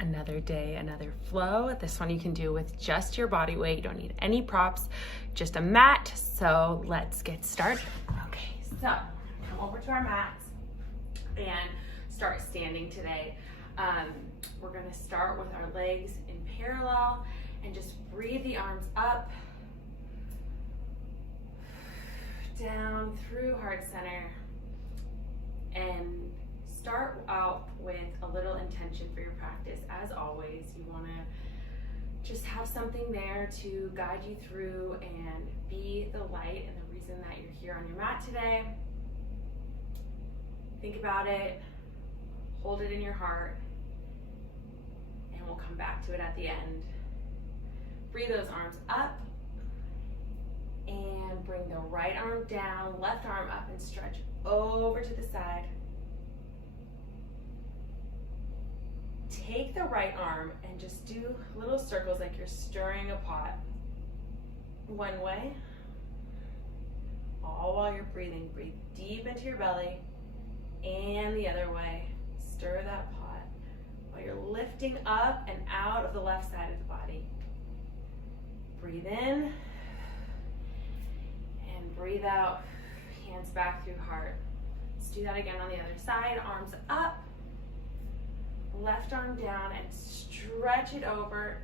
Another day, another flow. This one you can do with just your body weight. You don't need any props, just a mat. So let's get started. Okay, so come over to our mats and start standing today. We're gonna start with our legs in parallel and just breathe the arms up, down through heart center, and start out with a little intention for your practice. As always, you want to just have something there to guide you through and be the light and the reason that you're here on your mat today. Think about it, hold it in your heart, and we'll come back to it at the end. Breathe those arms up and bring the right arm down, left arm up, and stretch over to the side. Take the right arm and just do little circles like you're stirring a pot. One way, all while you're breathing. Breathe deep into your belly, and the other way. Stir that pot while you're lifting up and out of the left side of the body. Breathe in, and breathe out, hands back through heart. Let's do that again on the other side, arms up. Left arm down and stretch it over,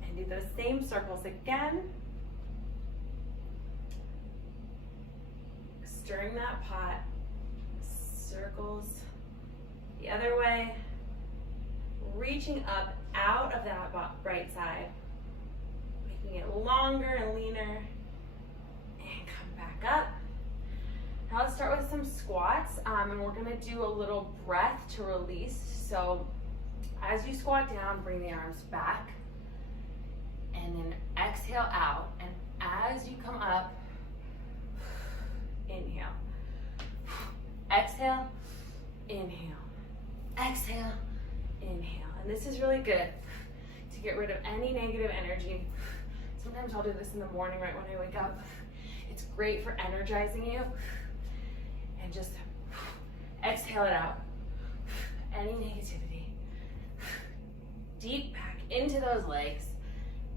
and do those same circles again. Stirring that pot, circles the other way, reaching up out of that right side, making it longer and leaner, and come back up. Now let's start with some squats, and we're gonna do a little breath to release. So as you squat down, bring the arms back, and then exhale out. And as you come up, inhale, exhale, inhale, exhale, inhale. And this is really good to get rid of any negative energy. Sometimes I'll do this in the morning right when I wake up. It's great for energizing you. And just exhale it out. Any negativity. Deep back into those legs.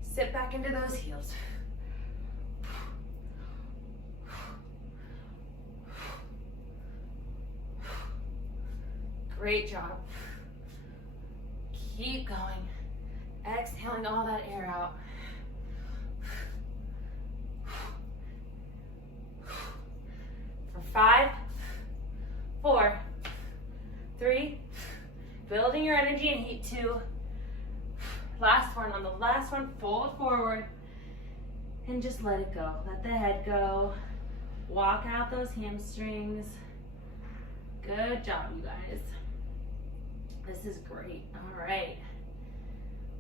Sit back into those heels. Great job. Keep going. Exhaling all that air out. For 5, 4, 3, building your energy in heat 2. Last one. On the last one, fold forward and just let it go. Let the head go. Walk out those hamstrings. Good job, you guys. This is great. All right.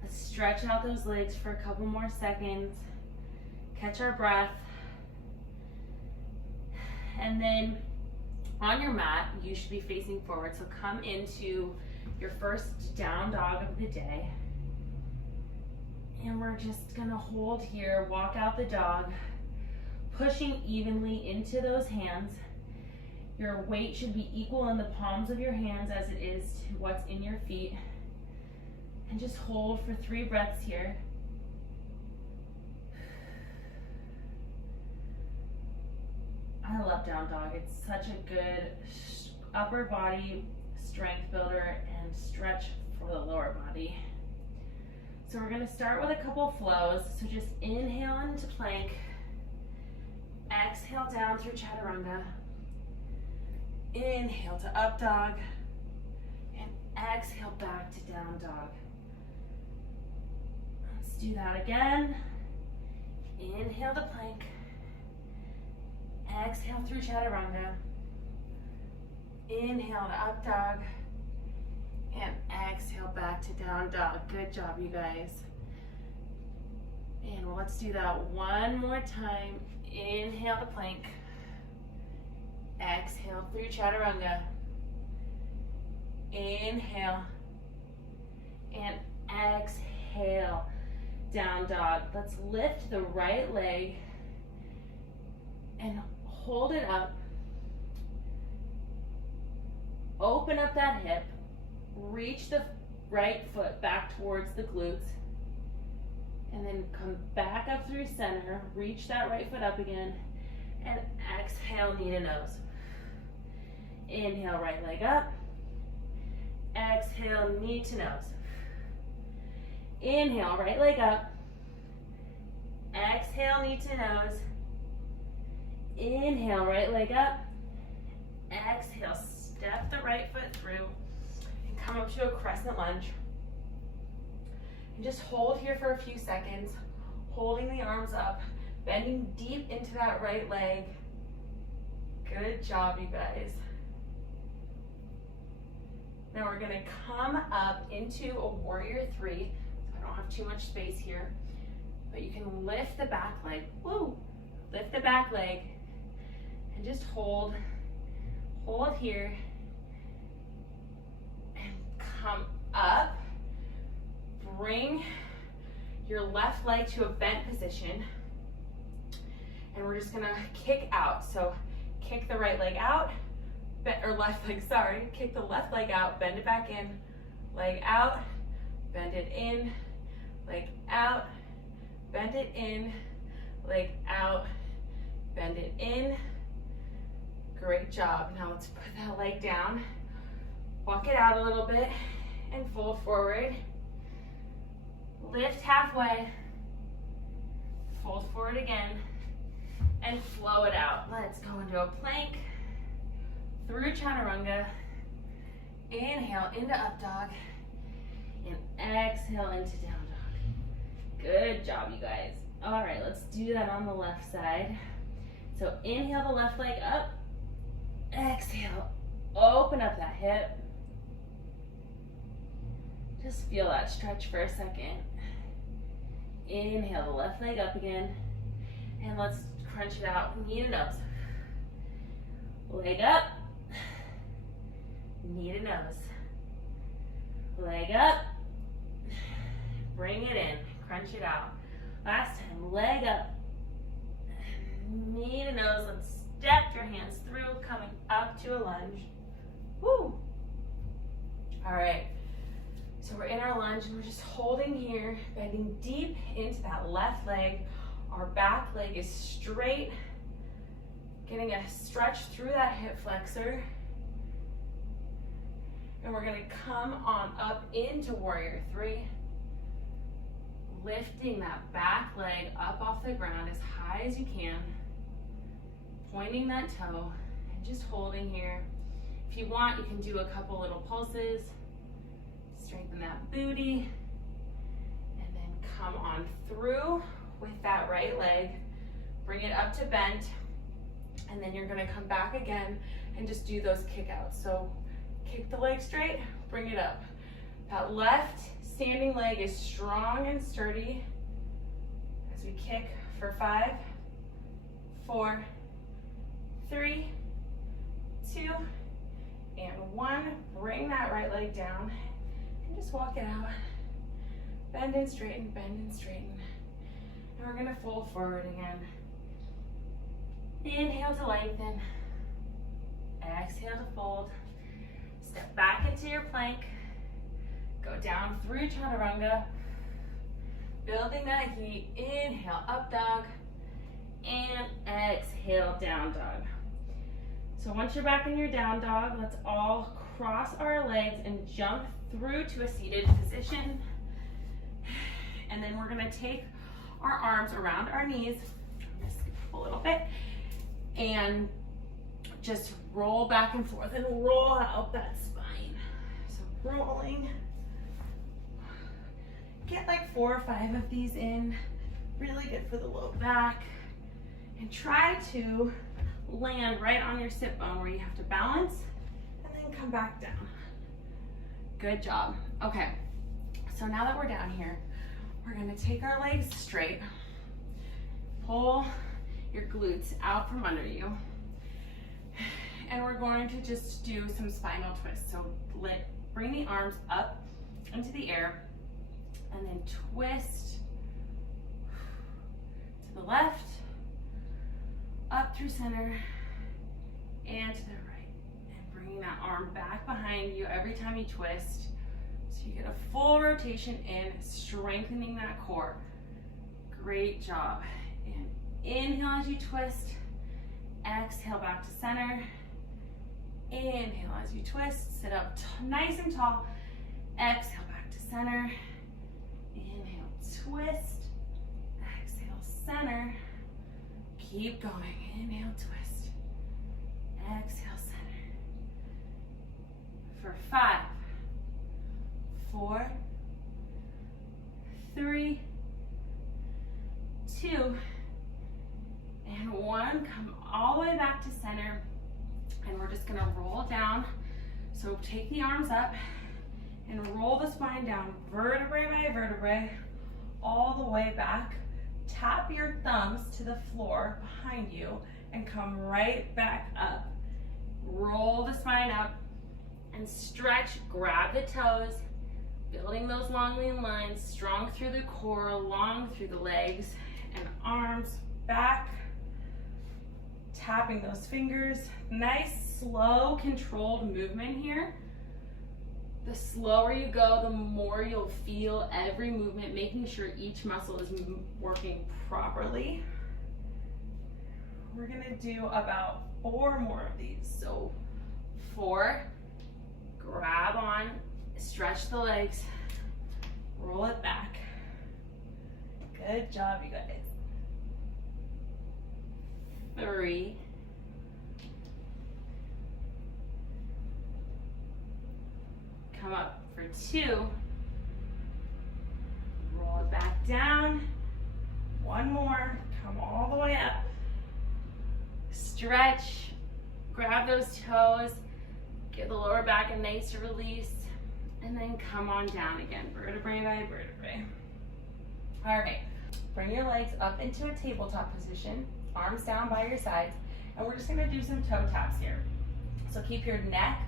Let's stretch out those legs for a couple more seconds. Catch our breath. And then on your mat, you should be facing forward. So come into your first down dog of the day. And we're just gonna hold here, walk out the dog, pushing evenly into those hands. Your weight should be equal in the palms of your hands as it is to what's in your feet. And just hold for 3 breaths here. I love down dog. It's such a good upper body strength builder and stretch for the lower body. So we're going to start with a couple flows. So just inhale into plank, exhale down through chaturanga, inhale to up dog, and exhale back to down dog. Let's do that again. Inhale to plank, exhale through chaturanga, inhale to up dog, and exhale back to down dog. Good job, you guys. And let's do that one more time. Inhale to plank, exhale through chaturanga, inhale, and exhale, down dog. Let's lift the right leg and hold it up. Open up that hip, reach the right foot back towards the glutes. And then come back up through center, reach that right foot up again, and exhale, knee to nose. Inhale, right leg up. Exhale, knee to nose. Inhale, right leg up. Exhale, knee to nose. Inhale, right leg up. Exhale, step the right foot through and come up to a crescent lunge. And just hold here for a few seconds, holding the arms up, bending deep into that right leg. Good job, you guys. Now we're gonna come up into a warrior three. So I don't have too much space here, but you can lift the back leg. Woo! Lift the back leg and just hold here and come up. Bring your left leg to a bent position, and we're just gonna kick out. So kick the right leg out, kick the left leg out, bend it back in, leg out, bend it in, leg out, bend it in, leg out, bend it in. Great job. Now let's put that leg down, walk it out a little bit, and fold forward. Lift halfway, fold forward again, and flow it out. Let's go into a plank, through chaturanga. Inhale into up dog, and exhale into down dog. Good job, you guys. All right, let's do that on the left side. So inhale the left leg up, exhale, open up that hip. Just feel that stretch for a second. Inhale the left leg up again, and let's crunch it out, knee to nose. Leg up, knee to nose. Leg up, bring it in, crunch it out. Last time, leg up, knee to nose. Let's step your hands through, coming up to a lunge. Woo! All right. So we're in our lunge and we're just holding here, bending deep into that left leg. Our back leg is straight, getting a stretch through that hip flexor. And we're gonna come on up into warrior three, lifting that back leg up off the ground as high as you can, pointing that toe and just holding here. If you want, you can do a couple little pulses. Strengthen that booty, and then come on through with that right leg. Bring it up to bent, and then you're gonna come back again and just do those kick outs. So kick the leg straight, bring it up. That left standing leg is strong and sturdy as we kick for 5, 4, 3, 2, and 1. Bring that right leg down. Just walk it out. Bend and straighten, bend and straighten. And we're gonna fold forward again. Inhale to lengthen. Exhale to fold. Step back into your plank. Go down through chaturanga. Building that heat. Inhale, up dog. And exhale, down dog. So once you're back in your down dog, let's all cross our legs and jump through to a seated position. And then we're gonna take our arms around our knees, I'm gonna skip a little bit, and just roll back and forth and roll out that spine. So rolling. Get like 4 or 5 of these in, really good for the low back. And try to land right on your sit bone where you have to balance and then come back down. Good job. Okay, so now that we're down here, we're gonna take our legs straight, pull your glutes out from under you, and we're going to just do some spinal twists. So bring the arms up into the air, and then twist to the left, up through center, and to the right, and Bringing that arm back behind you every time you twist. So you get a full rotation in, strengthening that core. Great job. And inhale as you twist. Exhale back to center. Inhale as you twist. Sit up nice and tall. Exhale back to center. Inhale, twist. Exhale, center. Keep going. Inhale, twist. Exhale, center. For 5, 4, 3, 2, and 1. Come all the way back to center. And we're just gonna roll down. So take the arms up and roll the spine down, vertebrae by vertebrae, all the way back. Tap your thumbs to the floor behind you and come right back up. Roll the spine up and stretch, grab the toes, building those long lean lines, strong through the core, long through the legs, and arms back. Tapping those fingers. Nice, slow, controlled movement here. The slower you go, the more you'll feel every movement, making sure each muscle is working properly. We're gonna do about 4 more of these. So 4, grab on, stretch the legs, roll it back. Good job, you guys. 3, come up for 2, roll it back down, 1 more, come all the way up, stretch, grab those toes, give the lower back a nice release, and then come on down again, vertebrae by vertebrae. All right, bring your legs up into a tabletop position, arms down by your sides, and we're just gonna do some toe taps here. So keep your neck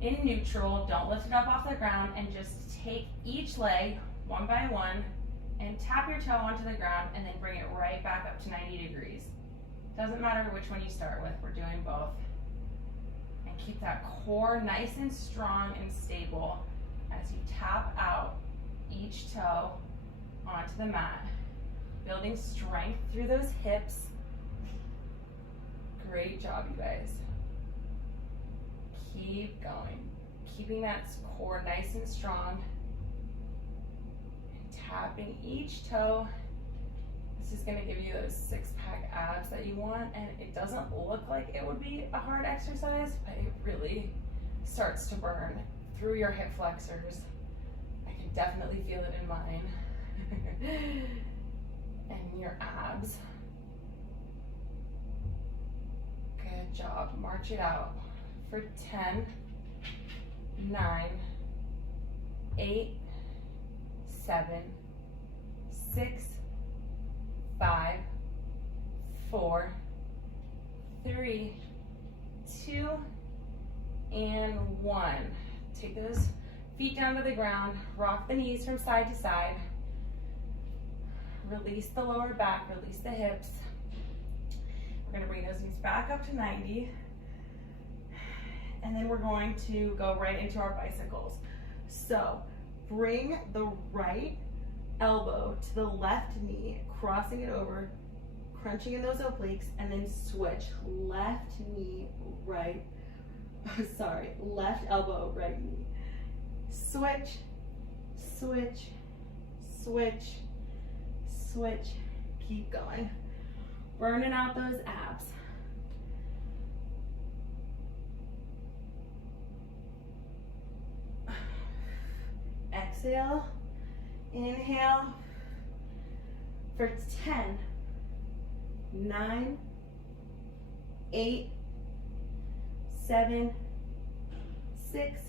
in neutral, don't lift it up off the ground, and just take each leg one by one and tap your toe onto the ground and then bring it right back up to 90 degrees. Doesn't matter which one you start with, we're doing both. And keep that core nice and strong and stable as you tap out each toe onto the mat. Building strength through those hips. Great job, you guys. Keep going. Keeping that core nice and strong. And tapping each toe. This is gonna give you those 6-pack abs that you want, and it doesn't look like it would be a hard exercise, but it really starts to burn through your hip flexors. I can definitely feel it in mine. And your abs. Good job. March it out for 10, 9, 8, 7, 6, 5, 4, 3, 2, and 1. Take those feet down to the ground, rock the knees from side to side. Release the lower back, release the hips. We're gonna bring those knees back up to 90. And then we're going to go right into our bicycles. So bring the right elbow to the left knee, crossing it over, crunching in those obliques, and then switch. Left knee, right, left elbow, right knee. Switch, switch, switch, switch. Keep going. Burning out those abs. Exhale, inhale for 10, 9, 8, 7, 6,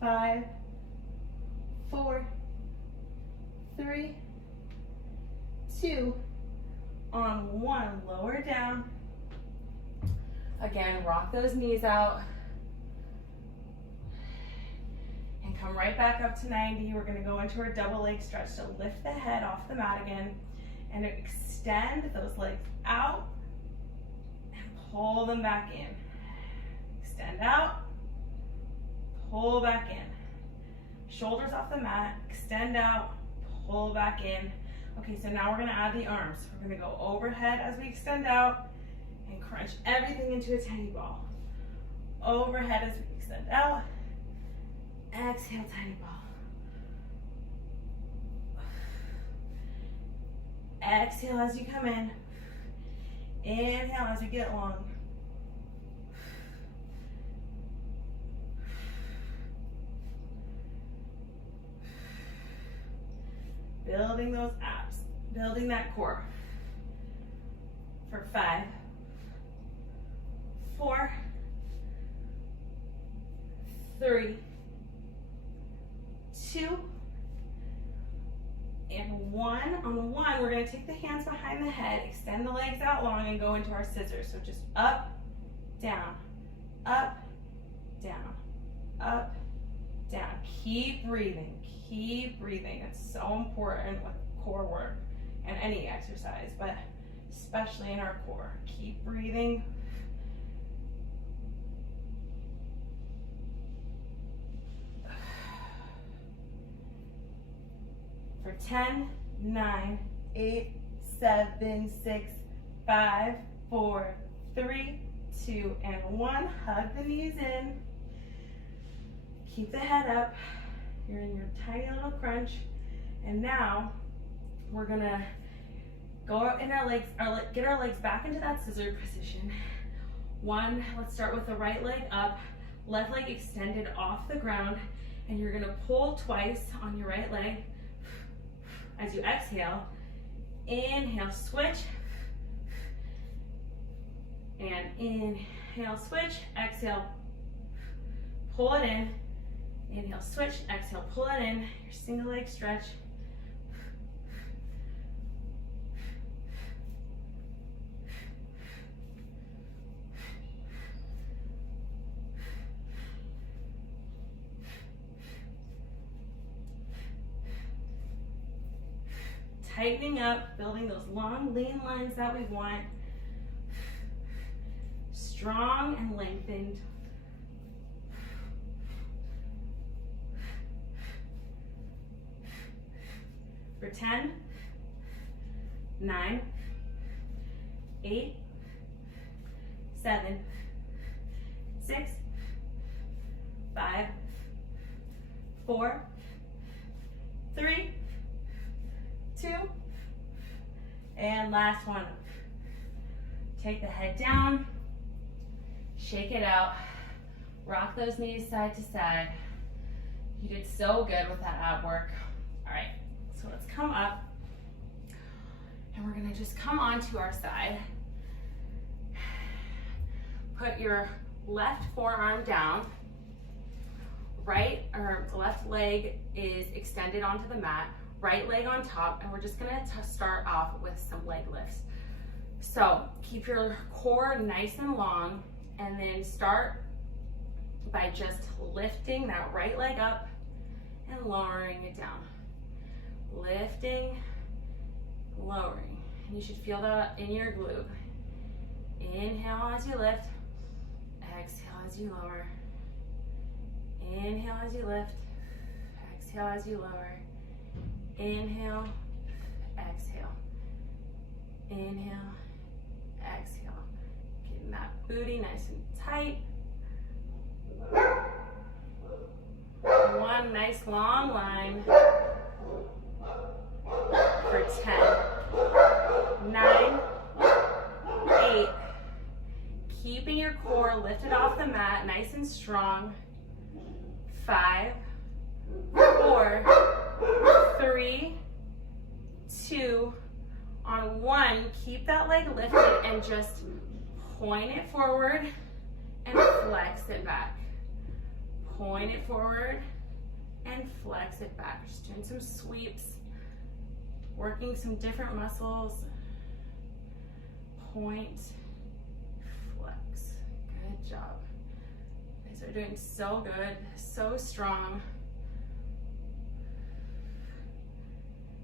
5, 4, 3, 2, on 1, lower down. Again, rock those knees out. And come right back up to 90. We're gonna go into our double leg stretch. So lift the head off the mat again and extend those legs out and pull them back in. extend out, pull back in. Shoulders off the mat, extend out, pull back in. Okay, so now we're gonna add the arms. We're gonna go overhead as we extend out and crunch everything into a tiny ball. Overhead as we extend out, exhale, tiny ball. Exhale as you come in. Inhale as you get long. Building those abs, building that core. For 5, 4, 3, 2, and 1. On 1, we're going to take the hands behind the head, extend the legs out long, and go into our scissors. So just up, down, up, down, up, down. Keep breathing. Keep breathing. It's so important with core work and any exercise, but especially in our core. Keep breathing. For 10, 9, 8, 7, 6, 5, 4, 3, 2, and 1. Hug the knees in. Keep the head up. You're in your tiny little crunch. And now we're gonna go up in our legs, get our legs back into that scissor position. 1, let's start with the right leg up, left leg extended off the ground, and you're gonna pull twice on your right leg. As you exhale, inhale, switch, and inhale, switch, exhale, pull it in, inhale, switch, exhale, pull it in, your single leg stretch. Tightening up, building those long, lean lines that we want. Strong and lengthened. For 10, 9, 8, 7, 6, 5, 4, 3, 2, and last one. Take the head down, shake it out, rock those knees side to side. You did so good with that ab work. All right, so let's come up, and we're gonna just come onto our side. Put your left forearm down, right or left leg is extended onto the mat, right leg on top, and we're just gonna start off with some leg lifts. So keep your core nice and long, and then start by just lifting that right leg up and lowering it down. Lifting, lowering. And you should feel that in your glute. Inhale as you lift, exhale as you lower. Inhale as you lift, exhale as you lower. Inhale, exhale. Inhale, exhale. Getting that booty nice and tight. One nice long line. For 10, 9, 8. Keeping your core lifted off the mat, nice and strong. 5, 4, 3, 2, on 1, keep that leg lifted and just point it forward and flex it back. Point it forward and flex it back. Just doing some sweeps, working some different muscles. Point, flex. Good job. You guys are doing so good, so strong.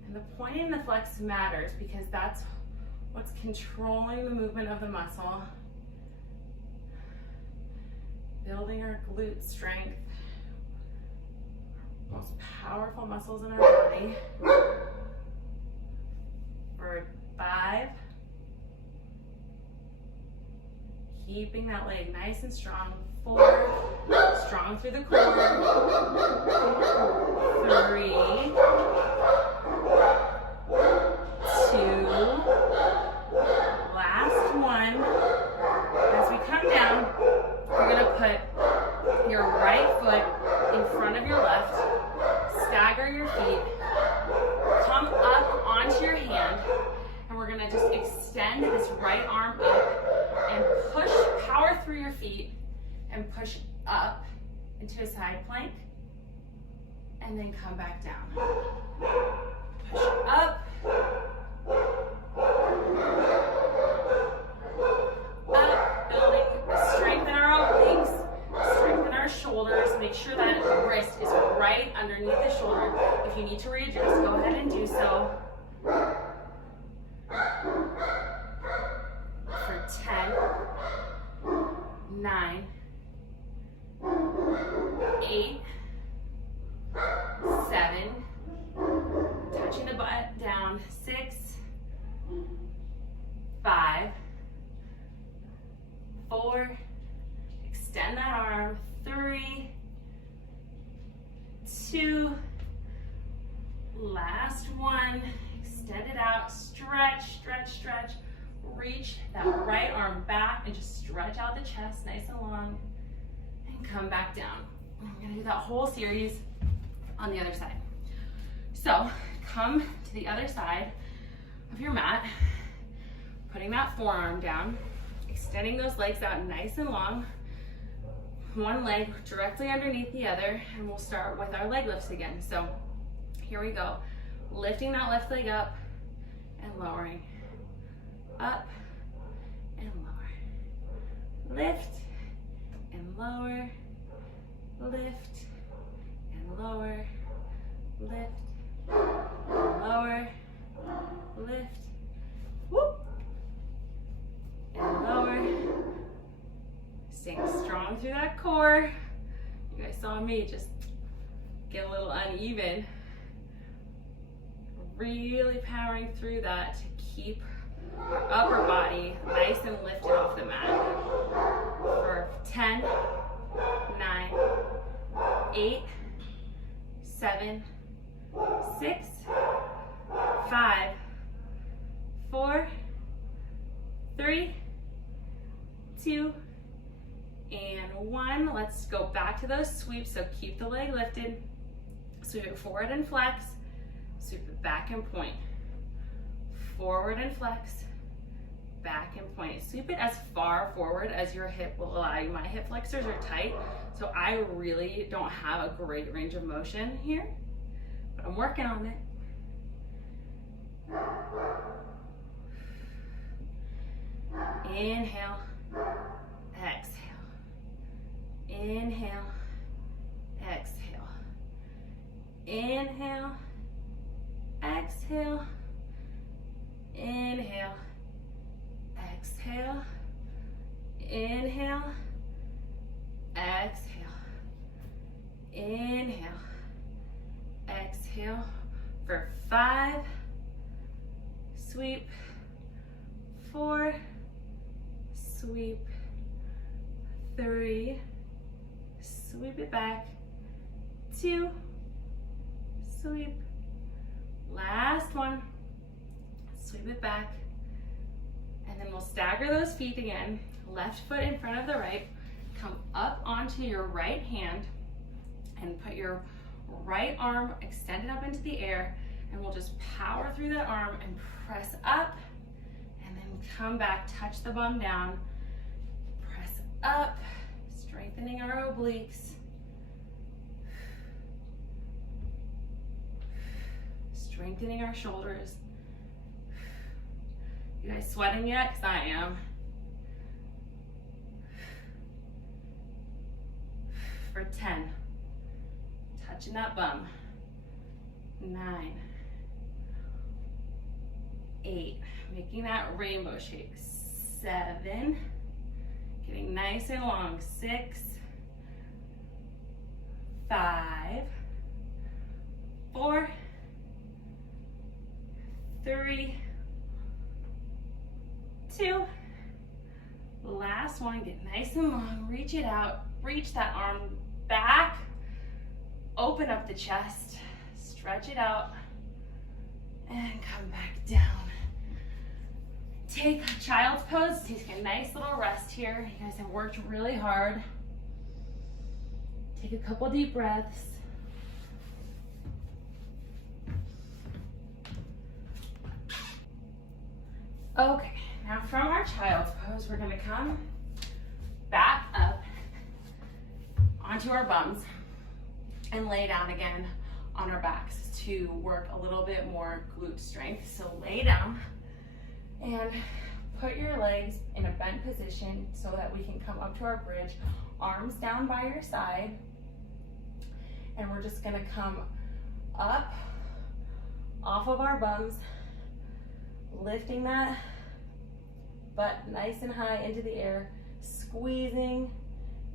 And the pointing and the flex matters because that's what's controlling the movement of the muscle. Building our glute strength. Most powerful muscles in our body. For 5. Keeping that leg nice and strong. 4. Strong through the core. 3. 2. Last one. As we come down, you're going to put your right foot in front of your left. Stagger your feet. Come up onto your hand. And we're going to just extend this right arm up and push, power through your feet and push up into a side plank. And then come back down. Push up. Strengthen our obliques, strengthen our shoulders, make sure that the wrist is right underneath the shoulder. If you need to readjust, go ahead and do so. For 10, 9, 8, 7, touching the butt down, 6, 5, 4, extend that arm, 3, 2, last one, extend it out, stretch, stretch, stretch, reach that right arm back and just stretch out the chest nice and long and come back down. I'm gonna do that whole series on the other side. So come to the other side of your mat, putting that forearm down, extending those legs out nice and long. One leg directly underneath the other, and we'll start with our leg lifts again. So here we go. Lifting that left leg up and lowering. Up and lower. Lift and lower. Lift and lower. Lift and lower. Lift. Whoop. And lower. Staying strong through that core. You guys saw me just get a little uneven. Really powering through that to keep our upper body nice and lifted off the mat. For 10, 9, 8, 7, 6, 5, 4, 3, 2, and 1. Let's go back to those sweeps. So keep the leg lifted. Sweep it forward and flex. Sweep it back and point. Forward and flex. Back and point. Sweep it as far forward as your hip will allow you. My hip flexors are tight, so I really don't have a great range of motion here, but I'm working on it. Inhale. Exhale. Inhale, exhale. Inhale, exhale. Inhale, exhale. Inhale, exhale. Inhale, exhale. For 5, sweep. 4, sweep. 3, sweep it back. 2, sweep. Last one, sweep it back. And then we'll stagger those feet again. Left foot in front of the right. Come up onto your right hand and put your right arm extended up into the air, and we'll just power through that arm and press up, and then come back, touch the bum down, press up, strengthening our obliques. Strengthening our shoulders. You guys sweating yet? Because I am. For 10. Touching that bum. 9. 8. Making that rainbow shape. 7. Getting nice and long. 6. 5, 4, 3, 2. Last one, get nice and long, reach it out, reach that arm back, open up the chest, stretch it out, and come back down. Take child's pose, take a nice little rest here. You guys have worked really hard. Take a couple deep breaths. Okay, now from our child's pose, we're gonna come back up onto our bums and lay down again on our backs to work a little bit more glute strength. So lay down and put your legs in a bent position so that we can come up to our bridge, arms down by your side. And we're just gonna come up off of our bums, lifting that butt nice and high into the air, squeezing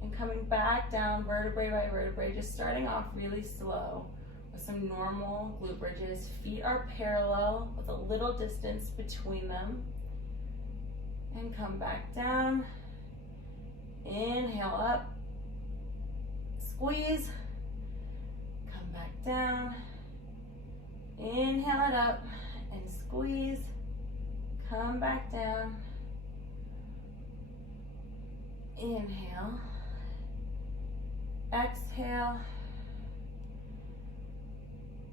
and coming back down vertebrae by vertebrae, just starting off really slow with some normal glute bridges. Feet are parallel with a little distance between them. And come back down. Inhale up. Squeeze. Come back down. Inhale it up and squeeze. Come back down. Inhale. Exhale.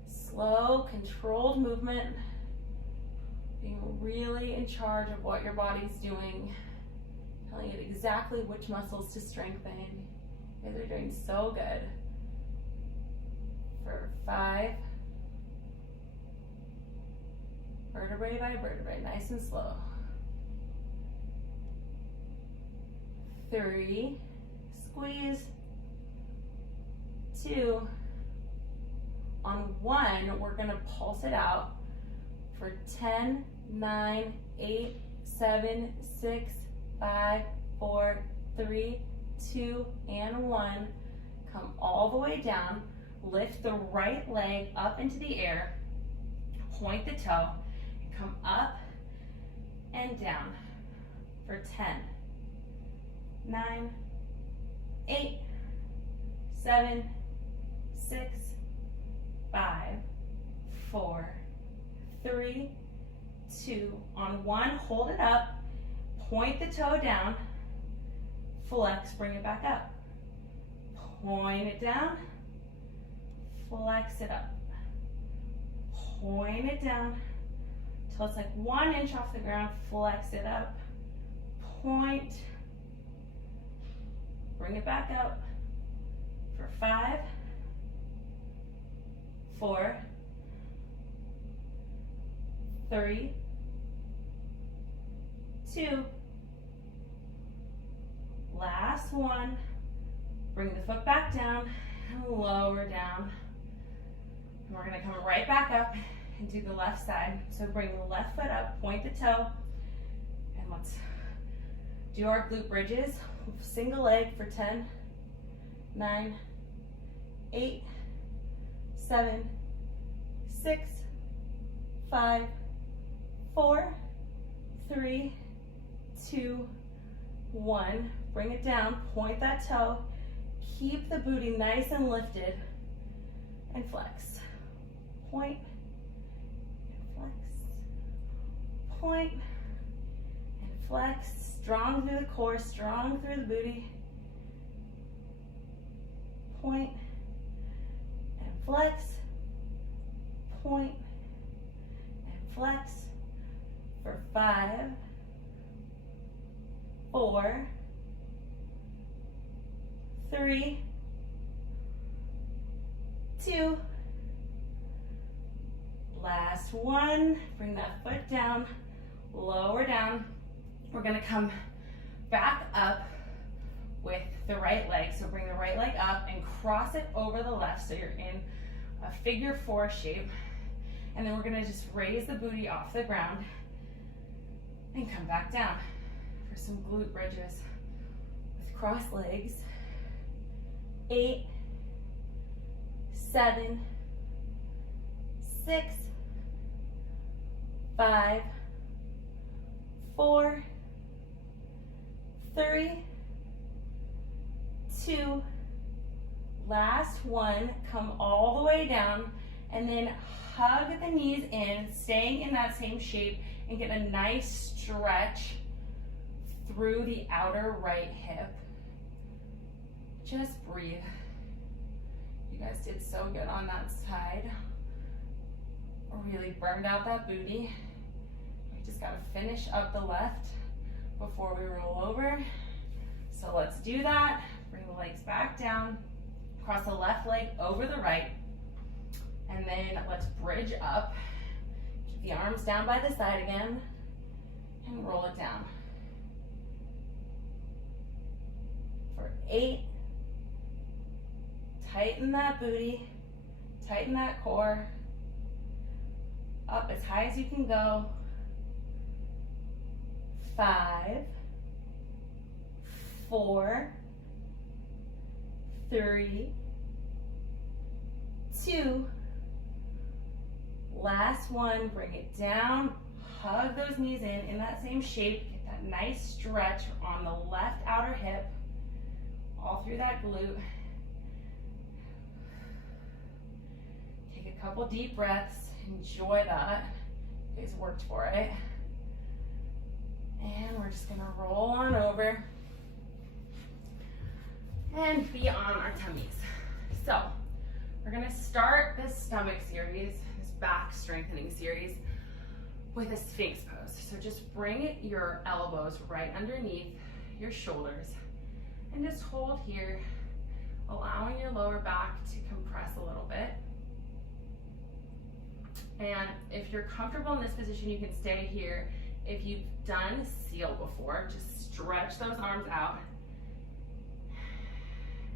Slow, controlled movement. Being really in charge of what your body's doing. Telling it exactly which muscles to strengthen. You guys are doing so good. For 5. Vertebrae by vertebrae, nice and slow. 3. Squeeze. 2. On 1, we're gonna pulse it out for 10, 9, 8, 7, 6, 5, 4, 3, 2, and 1. Come all the way down. Lift the right leg up into the air. Point the toe. And come up and down for 10, 9, 8, 7, 6, 5, 4, 3, 2. On 1, hold it up. Point the toe down. Flex, bring it back up. Point it down. Flex it up. Point it down till it's like 1 inch off the ground. Flex it up. Point. Bring it back up for 5, 4, 3, 2. Last one. Bring the foot back down and lower down. And we're gonna come right back up and do the left side. So bring the left foot up, point the toe, and let's do our glute bridges. Single leg for 10, 9, 8, 7, 6, 5, 4, 3, 2, 1. Bring it down, point that toe, keep the booty nice and lifted, and flex. Point, and flex. Point, and flex. Strong through the core, strong through the booty. Point, and flex. Point, and flex. For 5, 4, 3, 2. Last one. Bring that foot down, lower down. We're gonna come back up with the right leg. So bring the right leg up and cross it over the left so you're in a figure 4 shape. And then we're gonna just raise the booty off the ground and come back down for some glute bridges with crossed legs. 8, 7, 6, 5, 4, 3, 2, last one. Come all the way down and then hug the knees in, staying in that same shape, and get a nice stretch through the outer right hip. Just breathe. You guys did so good on that side. Really burned out that booty. We just gotta finish up the left before we roll over. So let's do that. Bring the legs back down. Cross the left leg over the right. And then let's bridge up. Keep the arms down by the side again. And roll it down. For 8. Tighten that booty. Tighten that core. Up as high as you can go. 5, 4, 3, 2, last one. Bring it down, hug those knees in that same shape. Get that nice stretch on the left outer hip, all through that glute. Take a couple deep breaths. Enjoy that. You guys worked for it. And we're just gonna roll on over and be on our tummies. So we're gonna start this stomach series, this back strengthening series, with a Sphinx pose. So just bring your elbows right underneath your shoulders and just hold here, allowing your lower back to compress a little bit. And if you're comfortable in this position, you can stay here. If you've done seal before, just stretch those arms out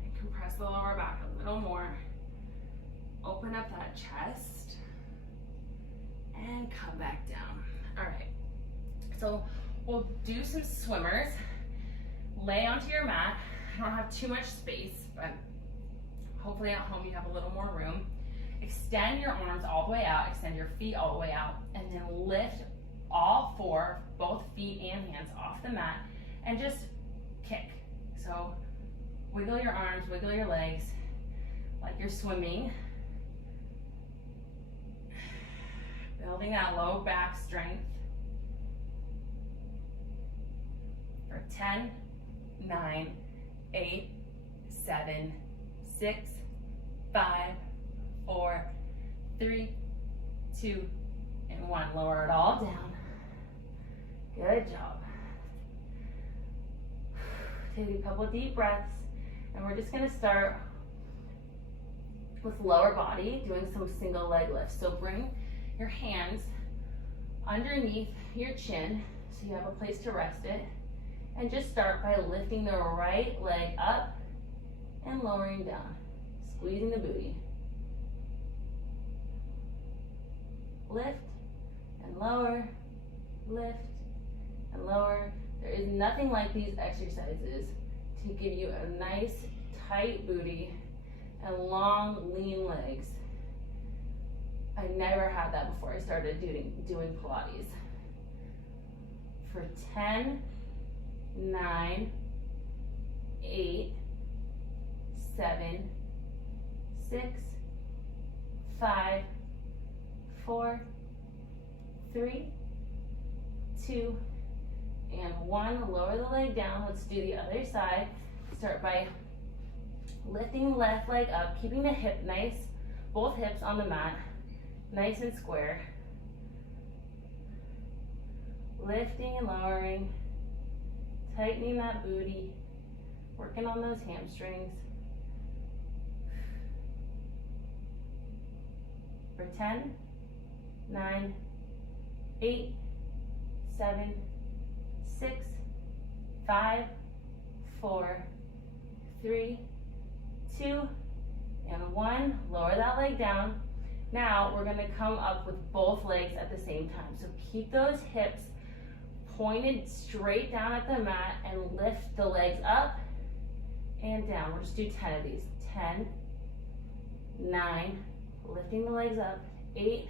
and compress the lower back a little more. Open up that chest and come back down. All right, so we'll do some swimmers. Lay onto your mat. I don't have too much space, but hopefully at home you have a little more room. Extend your arms all the way out, extend your feet all the way out, and then lift all 4, both feet and hands off the mat, and just kick. So wiggle your arms, wiggle your legs, like you're swimming. Building that low back strength. For 10, 9, 8, 7, 6, 5, 4, 3, 2, and 1. Lower it all down. Good job. Take a couple deep breaths, and we're just gonna start with lower body, doing some single leg lifts. So bring your hands underneath your chin so you have a place to rest it, and just start by lifting the right leg up and lowering down, squeezing the booty. Lift and lower, lift and lower. There is nothing like these exercises to give you a nice tight booty and long lean legs. I never had that before I started doing Pilates. For 10, 9, 8, 7, 6, 5, 4, 3, 2, and 1. Lower the leg down. Let's do the other side. Start by lifting the left leg up, keeping the hip nice, both hips on the mat, nice and square. Lifting and lowering, tightening that booty, working on those hamstrings. For 10, 9, 8, 7, 6, 5, 4, 3, 2, and 1. Lower that leg down. Now we're going to come up with both legs at the same time. So keep those hips pointed straight down at the mat and lift the legs up and down. We'll just do 10 of these. 10, 9, lifting the legs up, 8,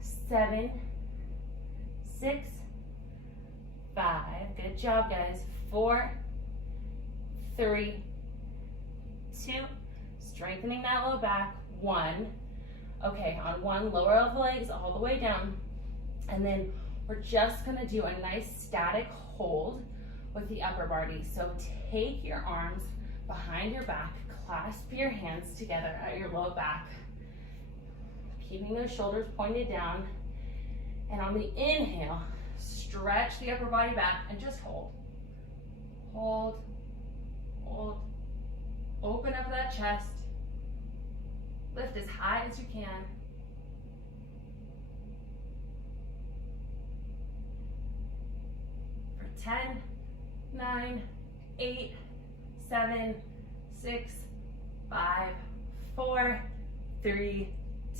7, 6, 5, good job guys, 4, 3, 2, strengthening that low back, 1. Okay, on 1, lower the legs all the way down, and then we're just gonna do a nice static hold with the upper body. So take your arms behind your back, clasp your hands together at your low back, keeping those shoulders pointed down, and on the inhale, stretch the upper body back and just hold. Hold, hold, open up that chest, lift as high as you can. For 10, 9, 8, 7, 6, 5, 4, 3,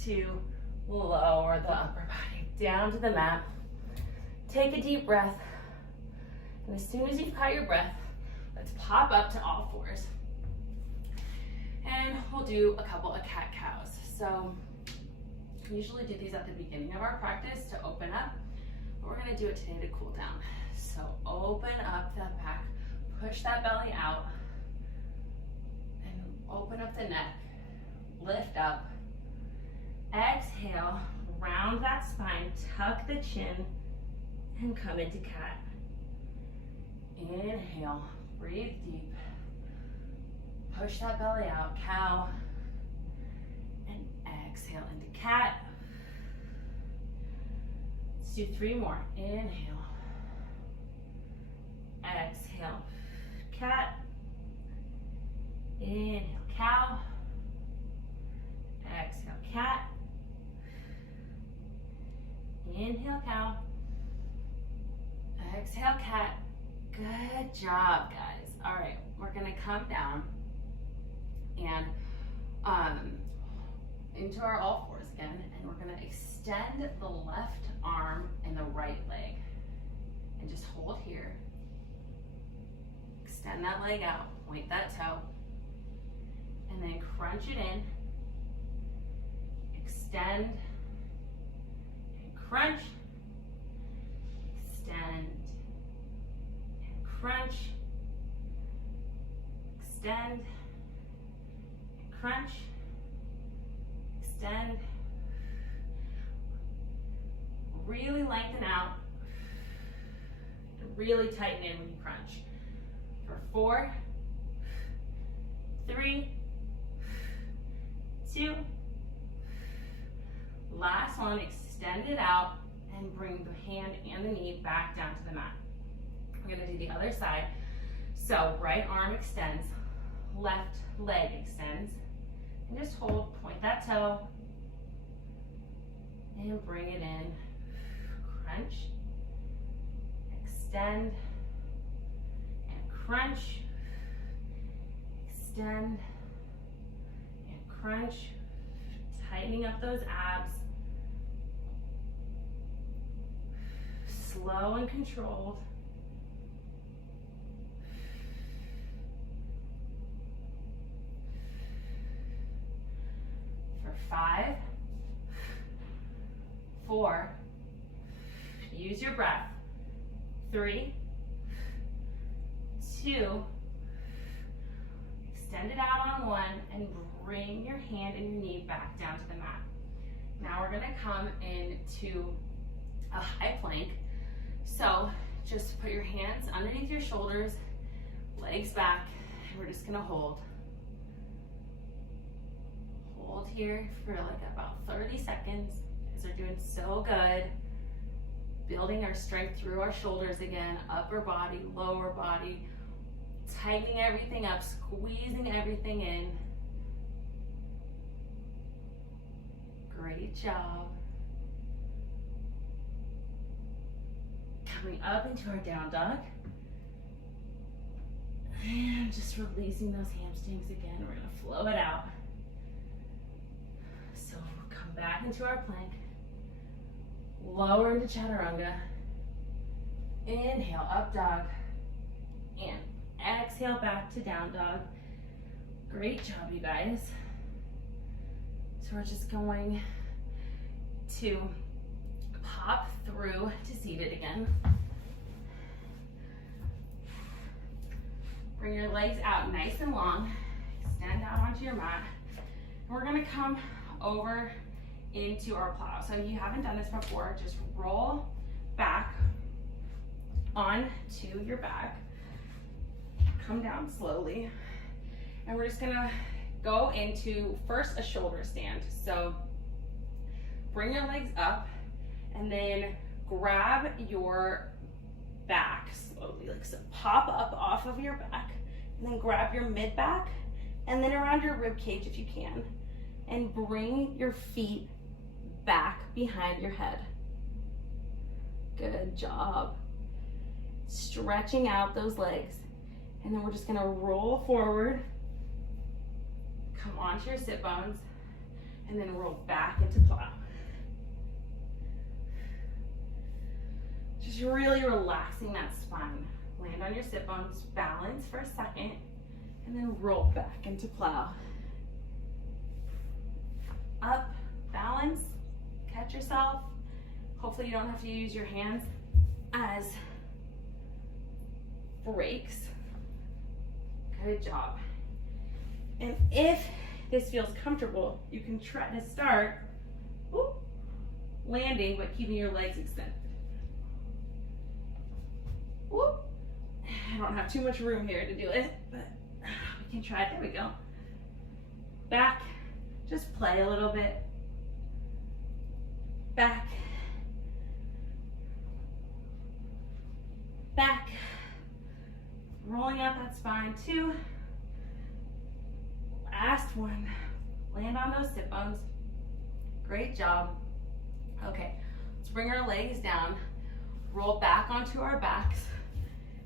2, lower the upper body down to the mat. Take a deep breath. And as soon as you've caught your breath, let's pop up to all fours. And we'll do a couple of cat-cows. So we usually do these at the beginning of our practice to open up, but we're gonna do it today to cool down. So open up that back, push that belly out, and open up the neck, lift up, exhale, round that spine, tuck the chin, and come into cat. Inhale, breathe deep, push that belly out, cow, and exhale into cat. Let's do 3 more. Inhale, exhale, cat, inhale, cow, exhale, cat, inhale, cow, exhale, cat. Good job, guys. All right, we're gonna come down and into our all fours again, and we're gonna extend the left arm and the right leg, and just hold here. Extend that leg out, point that toe, and then crunch it in. Extend and crunch. Extend and crunch. Extend and crunch. Extend. Really lengthen out. Really tighten in when you crunch. For 4, 3, 2, last one, extend it out and bring the hand and the knee back down to the mat. We're gonna do the other side. So right arm extends, left leg extends, and just hold, point that toe, and bring it in, crunch, extend, crunch, extend, and crunch, tightening up those abs, slow and controlled. For 5, 4, use your breath, 3, 2, extend it out on 1, and bring your hand and your knee back down to the mat. Now we're gonna come into a high plank. So just put your hands underneath your shoulders, legs back, and we're just gonna hold. Hold here for like about 30 seconds. You guys are doing so good. Building our strength through our shoulders again, upper body, lower body, tightening everything up, squeezing everything in. Great job. Coming up into our down dog. And just releasing those hamstrings again. We're gonna flow it out. So we'll come back into our plank. Lower into chaturanga. Inhale, up dog. And exhale back to down dog. Great job, you guys. So we're just going to pop through to seated again. Bring your legs out nice and long. Extend out onto your mat. And we're gonna come over into our plow. So if you haven't done this before, just roll back onto your back. Come down slowly. And we're just gonna go into first a shoulder stand. So bring your legs up and then grab your back slowly, like so. Pop up off of your back and then grab your mid back and then around your rib cage if you can, and bring your feet back behind your head. Good job. Stretching out those legs. And then we're just gonna roll forward, come onto your sit bones, and then roll back into plow. Just really relaxing that spine. Land on your sit bones, balance for a second, and then roll back into plow. Up, balance, catch yourself. Hopefully you don't have to use your hands as brakes. Good job. And if this feels comfortable, you can try to start landing but keeping your legs extended. I don't have too much room here to do it, but we can try it. There we go. Back, just play a little bit. Back, back, rolling out that spine. 2, last one. Land on those sit bones. Great job. Okay, let's bring our legs down, roll back onto our backs,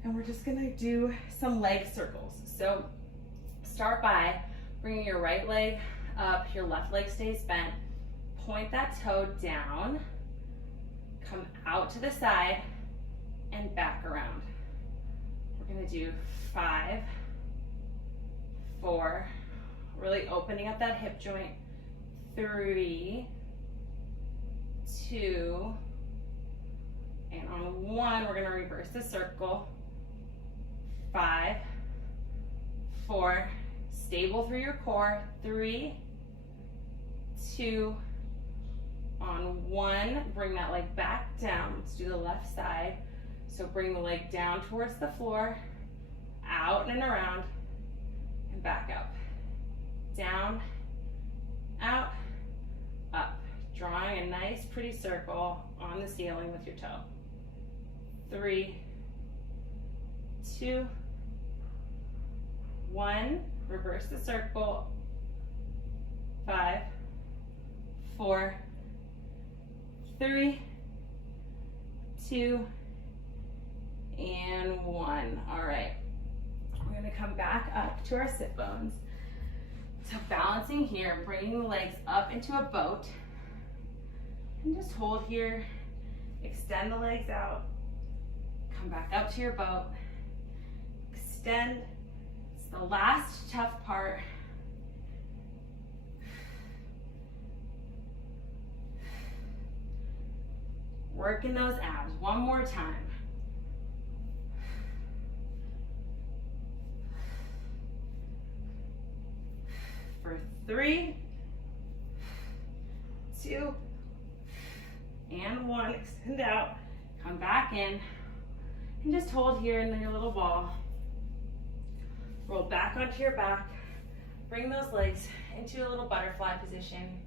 and we're just gonna do some leg circles. So start by bringing your right leg up, your left leg stays bent, point that toe down, come out to the side, and back around. We're gonna do 5, 4, really opening up that hip joint, 3, 2, and on 1, we're gonna reverse the circle, 5, 4, stable through your core, 3, 2, on 1, bring that leg back down. Let's do the left side. So bring the leg down towards the floor, out and around, and back up. Down, out, up. Drawing a nice pretty circle on the ceiling with your toe. 3, 2, 1, reverse the circle, 5, 4, 3, 2, and 1. All right, we're gonna come back up to our sit bones. So balancing here, bringing the legs up into a boat, and just hold here, extend the legs out, come back up to your boat, extend. It's the last tough part. Working those abs one more time. For 3, 2, and 1. Extend out, come back in, and just hold here in your little ball. Roll back onto your back. Bring those legs into a little butterfly position.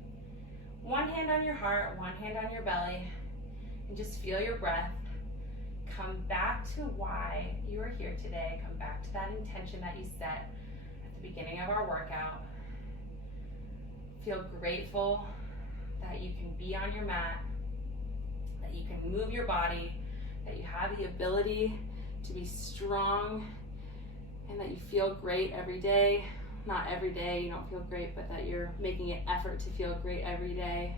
One hand on your heart, one hand on your belly, and just feel your breath. Come back to why you are here today. Come back to that intention that you set at the beginning of our workout. Feel grateful that you can be on your mat, that you can move your body, that you have the ability to be strong, and that you feel great every day. Not every day you don't feel great, but that you're making an effort to feel great every day.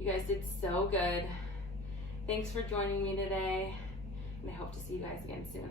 You guys did so good. Thanks for joining me today, and I hope to see you guys again soon.